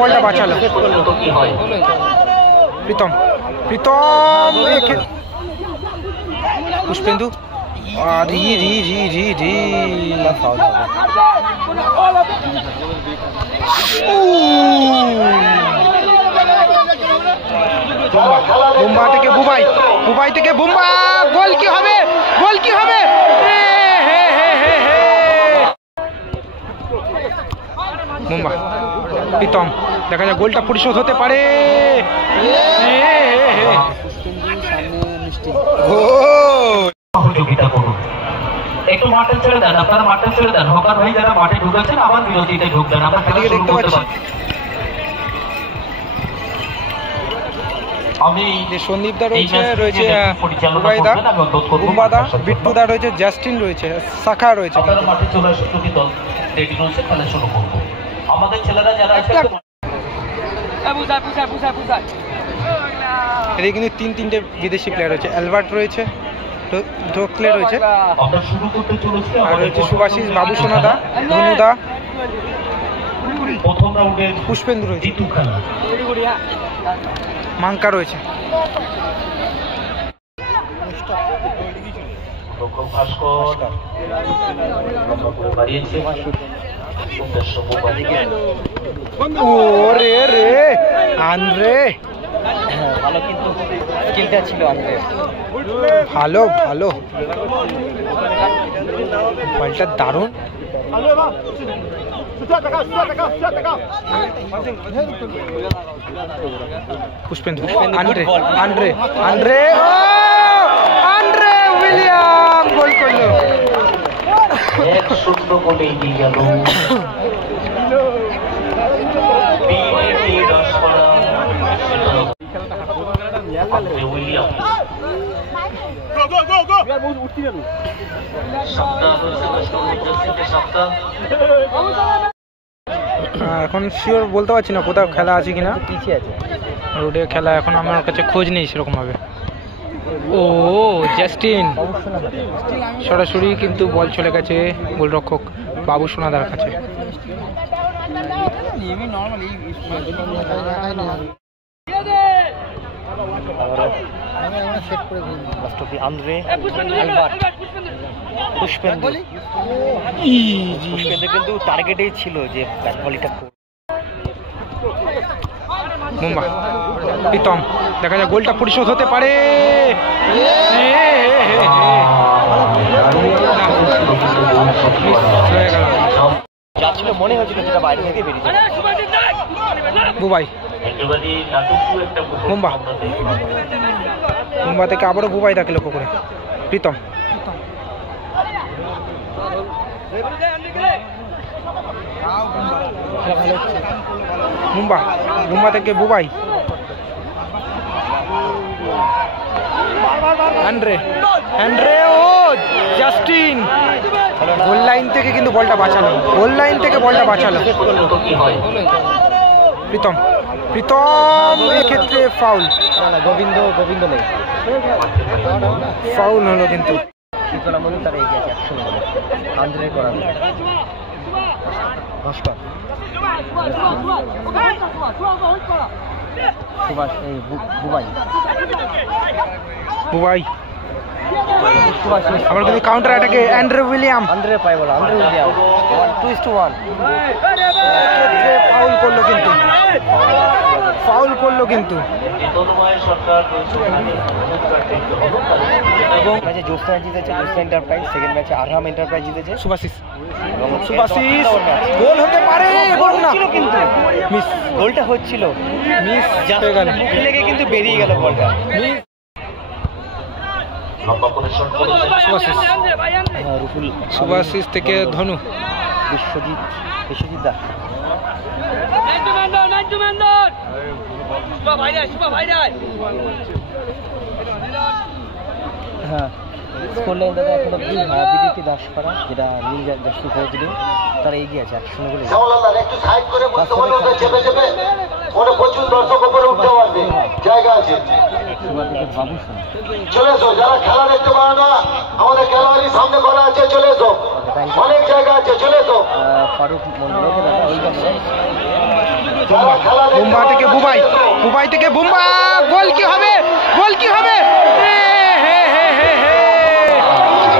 বলটা বাঁচালো প্রীতম। প্রীতম পুষ্পেন্দু রি রি রি রি রি বুম্বা থেকে বুবাই, বুবাই থেকে বুম্বা, গোল কি হবে, গোল কি হবে? বুম্বা প্রীতম, দেখা যায় গোলটা পরিশোধ হতে পারে। একটু মাঠে ছেড়ে দেন, আপনারা মাঠে ছেড়ে দেন। হকার ভাই যারা মাঠে ঢুকেছেন আবার বিরতিতে ঢুকবেন। আমরা দেখতে পাচ্ছি আমি সন্দীপ দা রয়েছে, রয়েছে বুবাইদা, বুম্বাদা, বিট্টুদা রয়েছে, জাস্টিন রয়েছে, শাখা রয়েছে। মাঠে চলে আসে, প্রতি দল রেডি রয়েছে, খেলা শুরু করবো। আমাদের ছেলেরা যারা আছে এদিকে কিন্তু তিনটে বিদেশি প্লেয়ার রয়েছে। অ্যালবার্ট রয়েছে, ঢোকলে রয়েছে, আর রয়েছে সুভাশিস, বাবু সোনাদা, ধনুদা, প্রথম রাউন্ডের পুষ্পেন্দু রয়েছে, মাঙ্কা রয়েছে। ওরে রে আন্দ্রে, ভালো কিন্তু স্কিলটা ছিল আন্দ্রে, ভালো ভালো, বলটা দারুণ। Pushpendu, Andre Andre Andre Andre William goal করলো। 1-0 গোলে এগিয়ে গেল উইলিয়াম। এখন শিওর বলতে পারছি না কোথাও খেলা আছে কিনা, পিছিয়ে আছে রোডে খেলা, এখন আমার কাছে খোঁজ নেই সেরকম ভাবে। ও জাস্টিন সরাসরি কিন্তু বল চলে গেছে গোলরক্ষক বাবু সোনাদার কাছে। পুষ্পেন্দু কিন্তু টার্গেটেই ছিল যে ব্যাট বলিটা। মুম্বা প্রীতম, দেখা যায় গোলটা পরিশোধ হতে পারে। মনে হয়েছিল যেটা বাইরে থেকে বেরিয়ে বুবাই, মুম্বা, মুম্বা থেকে আবারও বুবাই তাকে লক্ষ্য করে প্রীতম। মুম্বা, মুম্বা থেকে বুবাই, অ্যান্ড্রে, অ্যান্ড্রে ও জাস্টিন, গোল লাইন থেকে কিন্তু বলটা বাঁচালো, গোল লাইন থেকে বলটা বাঁচালো প্রীতম। প্রীতম এক্ষেত্রে ফাউল, গোবিন্দ গোবিন্দ নেই, ফাউল হলো কিন্তু। তারা এগিয়ে আছে 100 বলে আন্দ্রে করা ভাস্কর, সুভাষ, এই বুবাই, বুবাই আবার কিন্তু কাউন্টার অ্যাটাকে অ্যান্ড্রে উইলিয়াম, আন্দ্রে পাই বলো, আন্দ্রে উইলিয়াম 2-1 ফাউল করলো কিন্তু, ফাউল করলো কিন্তু। এবং ম্যাচে জোসনা জিতেছে, জোসনা এন্টারপ্রাইজ, সেকেন্ড ম্যাচে আরহাম এন্টারপ্রাইজ জিতেছে, সুভাশিস, এবং সুভাশিস গোল হতে পারে, গোল না কিন্তু মিস, গোলটা হচ্ছিল মিস হয়ে গেল, মুখে লেগে কিন্তু বেরিয়ে গেল বলটা। রুফুল, সুভাশিস থেকে ধনু, বিশ্বজিৎ, বিশ্বজিৎ দা, হ্যাঁ স্কোর লাইন দাদা এখন অব্দি বিদেশি 10 করা, যেটা নীল জাস্টিন করে দিল, তারা এগিয়ে আছে 1-0 গোলে। একটু সাইড করে বলতে বলে ওটা চেপে চেপে ওটা প্রচুর দর্শক উপরে উঠতে পারবে, জায়গা আছে। চলে এসো, যারা খেলা দেখতে পারো না, আমাদের গ্যালারির সামনে করা আছে, চলে এসো, অনেক জায়গা আছে, চলে এসো। ফারুক মন্ডলকে দাদা ওই বুম্বা থেকে বুবাই, বুবাই থেকে বুম্বা, গোল কি হবে, গোল কি হবে?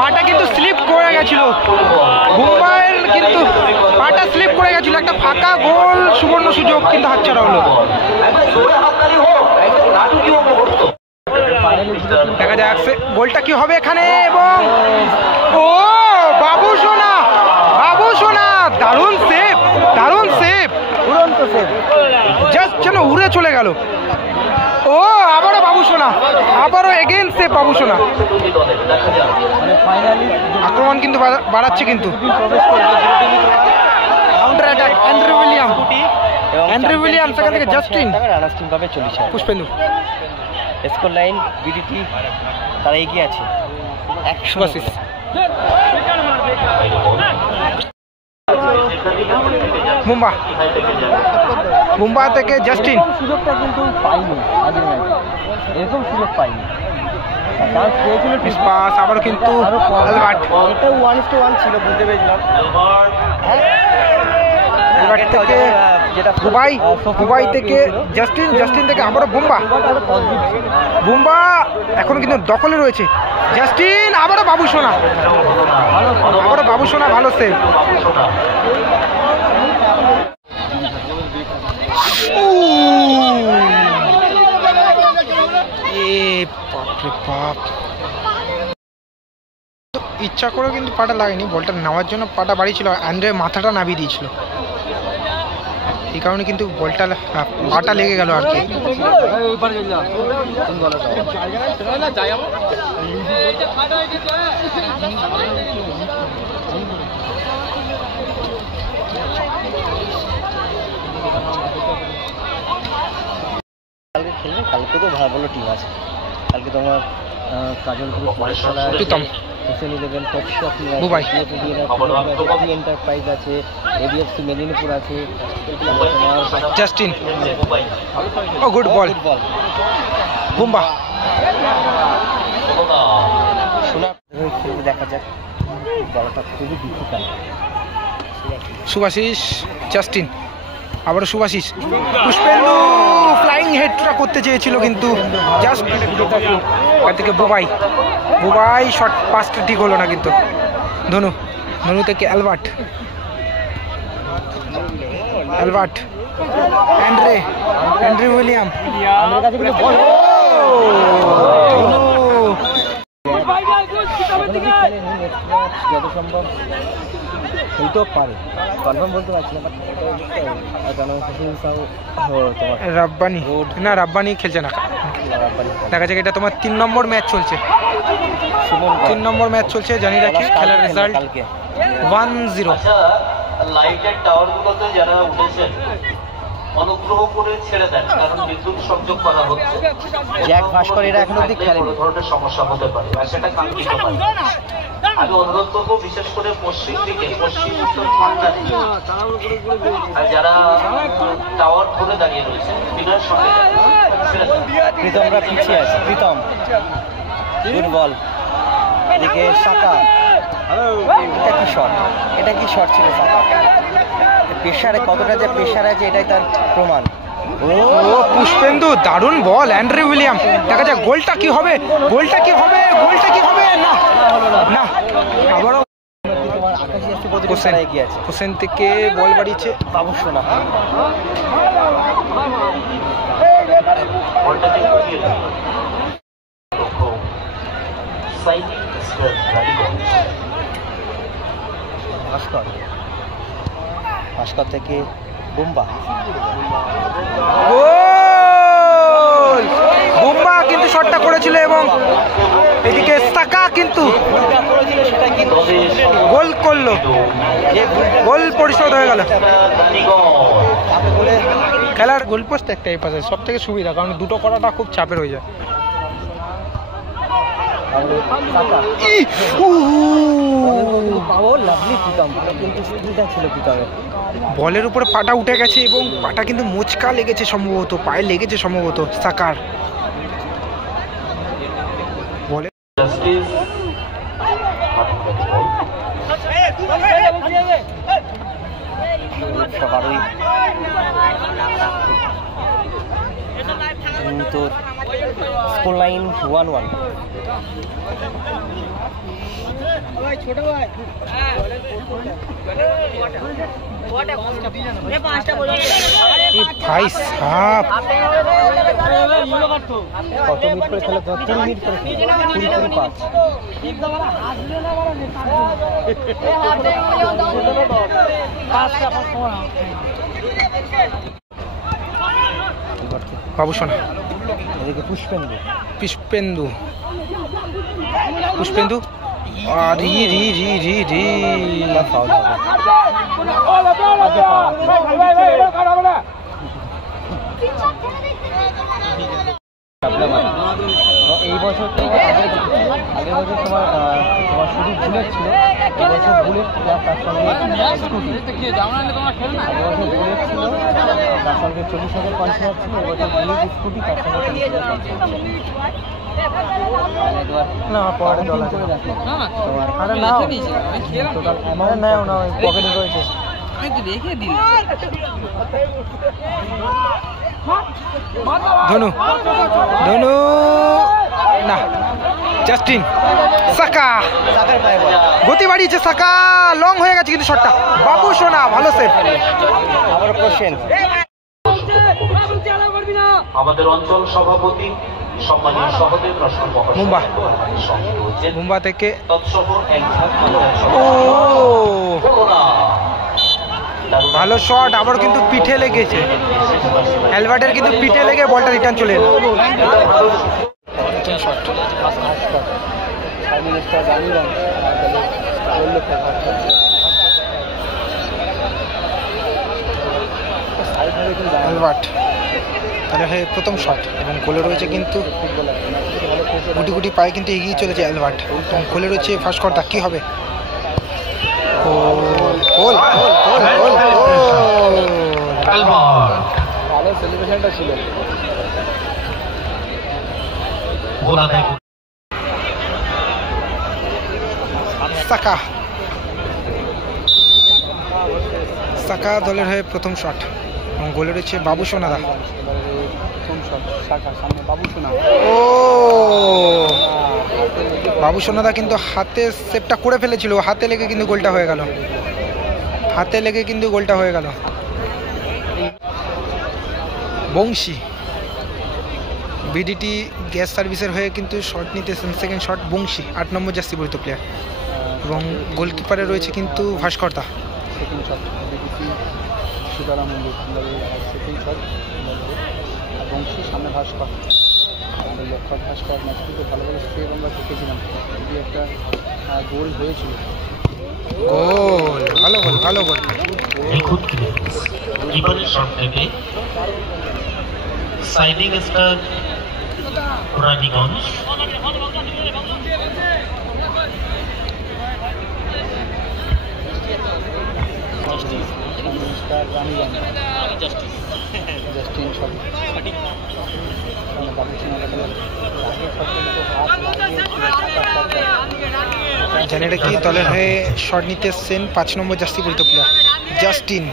পাটা কিন্তু স্লিপ করে গেছিল, বুম্বাইয়ের কিন্তু পাটা স্লিপ করে গেছিল, একটা ফাঁকা গোল সুবর্ণ সুযোগ কিন্তু হাতছাড়া হলো। দেখা যাক গোলটা কি হবে এখানে, এবং ও বাবু সোনা, বাবু সোনা, দারুণ সেভ, দারুণ সেভ, উড়ন্ত সেভ, জাস্ট যেন উড়ে চলে গেল। ও আবারও বাবু সোনা, আবারও এগেইন সেভ বাবু সোনা। মানে ফাইনালি আক্রমণ কিন্তু বাড়াচ্ছে, কিন্তু প্রবেশ করবে counter attack Andrew William, Andrew William সেখান থেকে জাস্টিন, রানার্স টিম পাবে 40। পুষ্পেন্দু, স্কোর লাইন বিডিটি তারা এগিয়ে আছে। শুভাশিস, মুম্বা, মুম্বা থেকে জাস্টিন, সুযোগটা কিন্তু পাইনি আগের ম্যাচে, এরকম সুযোগ পাইনি, চান্স পেয়েছিল ঠিক, পাস আবারও কিন্তু আলবার্ট, এটাও 1:1 ছিল, বুঝতে পেরেছিলাম। আলবার্ট থেকে বুবাই, বুবাই থেকে জাস্টিন, জাস্টিন থেকে আবারও বুম্বা, বুম্বা এখনো কিন্তু দখলে রয়েছে, জাস্টিন আবারও বাবু সোনা, আবারও বাবু সোনা, ভালো সেভ। বাপ, ইচ্ছা করে কিন্তু পাটা লাগেনি, বলটা নেওয়ার জন্য পাটা বাড়িয়েছিল, অ্যান্ড্রে মাথাটা নামিয়ে দিয়েছিল, এই কারণে কিন্তু বলটা পাটা লেগে গেল আর কি। কালকে খেলবে, কালকে তো ভালো টিম আছে, কালকে তোমার Kajal group, Pritam, Hossain eleven, Topshop, Bubai, enterprise আছে, এবিএফসি মেদিনীপুর আছে, জাস্টিন, ও গুড বল, বুম্বা, শোনা খেলতে দেখা যাক, বলটা খুবই ডিফিকাল্ট। শুভাশিস, জাস্টিন, আবারও শুভাশিস, পুষ্পেন্দু ফ্লাইং হেডটা করতে চেয়েছিল কিন্তু জাস্ট থেকে বুবাই, বুবাই শট পাসটা ঠিক হলো না কিন্তু। ধনু, ধনু থেকে Albert, Albert, Andre, Andre William, যত সম্ভব খেলতেও পারে, কনফার্ম বলতে পারছি না, রাব্বানি না, রাব্বানি খেলছে না, দেখা যাক। এটা তোমার 3 নম্বর ম্যাচ চলছে, 3 নম্বর ম্যাচ চলছে, জানি রাখি খেলার রেজাল্ট 1-0। লাইটের টাওয়ার গুলোতে যারা উঠেছেন অনুগ্রহ করে ছেড়ে দেন, কারণ বিদ্যুৎ সংযোগ করা হচ্ছে, জ্যাক ভাস্কর এরা এখন অবধি খেলেনি, ধরনের সমস্যা হতে পারে, আর সেটা কাঙ্ক্ষিত নয়। আমি অনুরোধ করবো বিশেষ করে পশ্চিম দিকে, পশ্চিম উত্তর ঠান্ডা দিকে, আর যারা টাওয়ার ধরে দাঁড়িয়ে রয়েছে বিনয়ের সঙ্গে প্রীতমরা পিছিয়ে আছে, প্রীতম গুড বল, এদিকে সাকা, এটা কি শট, এটা কি শট ছিল সাকা, পেশারে কতটা যে পেশার আছে এটাই তার প্রমাণ। ও পুষ্পেন্দু, দারুণ বল, অ্যান্ড্রে উইলিয়াম, দেখা যাক গোলটা কি হবে, গোলটা কি হবে, গোলটা কি হবে, না না, আবারও হোসেন, হোসেন থেকে বল বাড়িয়েছে বাবু সোনা, ভাস্কর, ভাস্কর থেকে বুম্বা, গোল, বুম্বা কিন্তু শটটা করেছিল, এবং এদিকে সাকা কিন্তু গোল করলো, গোল পরিশোধ হয়ে গেল। খেলার গোল পোস্ট একটাই পাশে সব থেকে সুবিধা, কারণ দুটো করাটা খুব চাপের হয়ে যায়। বলের উপরে পাটা উঠে গেছে, এবং পাটা কিন্তু মোচকা লেগেছে সম্ভবত, পায়ে লেগেছে সম্ভবত সাকার বলে। তোর স্কোর লাইন 1-1। ভাই সাপ কত মিনিট করে খেলে? 10 মিনিট করে 20-5। বাবু সোনা এদিকে পুষ্পেন্দু পুষ্পেন্দু রি রি রি রি রি ফাউল হবে। এই বছর তো আগের বছর তোমার শুধু বুলেট ছিল, এবছর বুলেট প্লাস তার সঙ্গে স্কুটি। আগের বছর বুলেট ছিল, তার সঙ্গে 40,000 কনসিডার ছিল, এবছর বুলেট স্কুটি তার সঙ্গে 40,000 না পরে দল আছে আরে নাও টোটাল অ্যামাউন্ট নাও না, ওই পকেটে রয়েছে। ধনু না জাস্টিন সাকা গতি বাড়িয়েছে, সাকা লং হয়ে গেছে কিন্তু শটটা। বাবু সোনা ভালো সেভ। আবার কোশ্চেন আমাদের অঞ্চল সভাপতি সম্মানীয় সহদেব রসন মুম্বা থেকে তৎসহ ভালো শট, আবার কিন্তু পিঠে লেগেছে অ্যালবার্টের, কিন্তু পিঠে লেগে বলটা রিটার্ন চলে এলো। অ্যালবার্ট তাহলে প্রথম শট এবং গোলে রয়েছে কিন্তু গুটি গুটি পায়ে কিন্তু এগিয়ে চলেছে অ্যালবার্ট এবং গোলে রয়েছে ফার্স্ট কর্তা। কি হবে? গোল গোল গোল গোল ভালো সেলিব্রেশনটা ছিল। সাকা দলের হয়ে প্রথম শট এবং গোলে রয়েছে বাবু সোনাদা। ও বাবু সোনাদা কিন্তু হাতে সেভটা করে ফেলেছিল, হাতে লেগে কিন্তু গোলটা হয়ে গেল। বংশী বিডিটি গ্যাস সার্ভিসের হয়ে কিন্তু শট নিতেছেন, সেকেন্ড শট বংশী 8 নম্বর জার্সি পরিহিত প্লেয়ার এবং গোলকিপারে রয়েছে কিন্তু ভাস্কর্তা। সেকেন্ড শট বিডিটি সীতারাম মন্দির, সেকেন্ড শট বংশী, সামনে ভাস্কর। আমাদের লক্ষ্য ভাস্কর ম্যাচ কিন্তু ভালো ভালো সেভ আমরা দেখেছিলাম, যদি একটা গোল হয়েছিল। গোল ভালো গোল কিপারের শট থেকে siding star Raniganj Justin shot জানি এটা কি দলের হয়ে শট নিতে এসছেন 5 নম্বর জার্সি পরিহিত প্লেয়ার জাস্টিন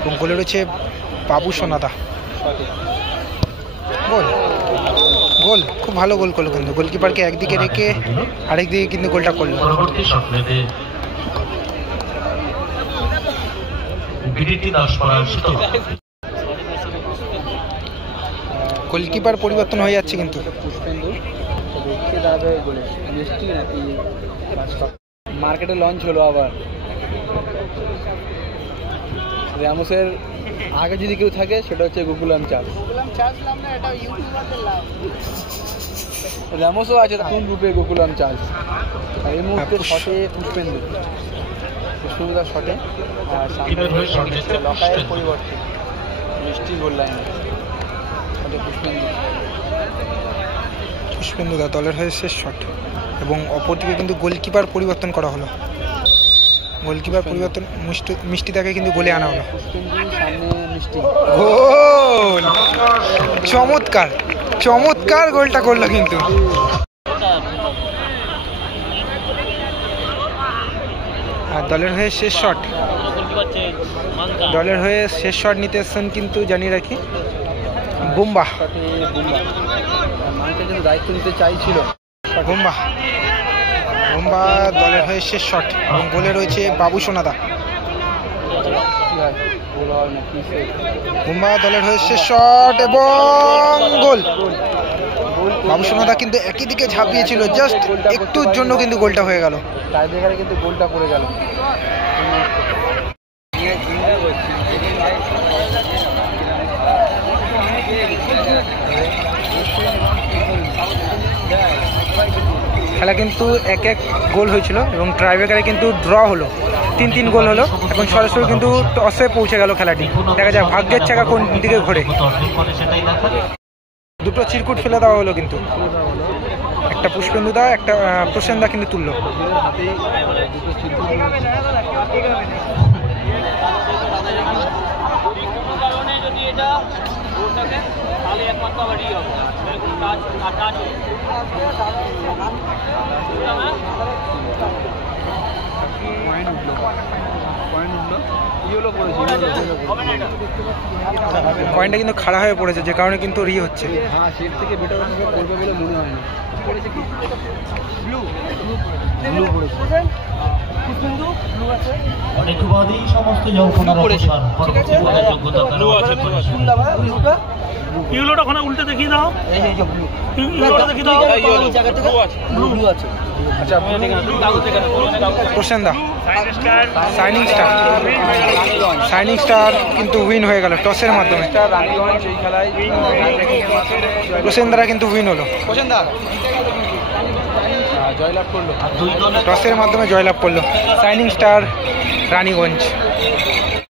এবং গোলে রয়েছে বাবু সোনাদা। গোল খুব ভালো গোল করলো কিন্তু, গোলকিপারকে একদিকে রেখে আরেকদিকে কিন্তু গোলটা করলো। পরবর্তী শট নেবে বিডিটি 10 পাড়ার শীতল। গোলকিপার পরিবর্তন হয়ে যাচ্ছে কিন্তু। পুষ্পেন্দু দেখতে দাঁড়াবে গোলে মিষ্টি নাকি মার্কেটে লঞ্চ হলো আবার। রামোসের আগে যদি কেউ থাকে সেটা হচ্ছে গোকুলাম চার্জ। রামোসও আছে নতুন রূপে গোকুলাম চার্জ। আর এই মুহূর্তে শটে পুষ্পেন্দুদার শটে, আর সামনে লকায়ের পরিবর্তে মিষ্টি গোল লাইনে পুষ্পেন্দুদা দলের হয়ে শেষ শট এবং অপরদিকে কিন্তু গোলকিপার পরিবর্তন করা হলো। গোলকিপার পরিবর্তন মিষ্টিদাকে কিন্তু গোলে আনা হলো। গোল চমৎকার গোলটা করলো কিন্তু। আর দলের হয়ে শেষ শট নিতে এসছেন কিন্তু জানিয়ে রাখি বুম্বা মাইকে কিন্তু দায়িত্ব নিতে চাইছিল। বুম্বা বুম্বা দলের হয়ে শেষ শট এবং গোলে রয়েছে বাবু সোনাদা। বুম্বা দলের হয়ে শেষ শট এবং গোল। বাবু সোনাদা কিন্তু একই দিকে ঝাঁপিয়েছিল, জাস্ট একটুর জন্য কিন্তু গোলটা হয়ে গেল। টাইব্রেকারে কিন্তু গোলটা পড়ে গেল। খেলা কিন্তু 1-1 গোল হয়েছিল এবং ট্রাইব্রেকারে কিন্তু ড্র হলো, 3-3 গোল হলো। এখন সরাসরি কিন্তু টসে পৌঁছে গেল খেলাটি। দেখা যায় ভাগ্যের চাকা কোন দিকে ঘোরে। দুটো চিরকুট ফেলে দেওয়া হলো, কিন্তু একটা পুষ্পেন্দু দা একটা প্রসেনদা কিন্তু তুললো। কয়েনটা কিন্তু খাড়া হয়ে পড়েছে, যে কারণে কিন্তু রি হচ্ছে। অনেকবারই সমস্ত ইউলোটা ওখানে উল্টে দেখিয়ে দাও। ইউলোটা দেখিয়ে দাও। ব্লু আছে। আচ্ছা প্রসেনদা শাইনিং স্টার, শাইনিং স্টার কিন্তু উইন হয়ে গেল টসের মাধ্যমে। রানীগঞ্জ এই খেলায় প্রসেনদারা কিন্তু উইন হলো, জয়লাভ করলো। টসের মাধ্যমে জয়লাভ করলো শাইনিং স্টার রানীগঞ্জ।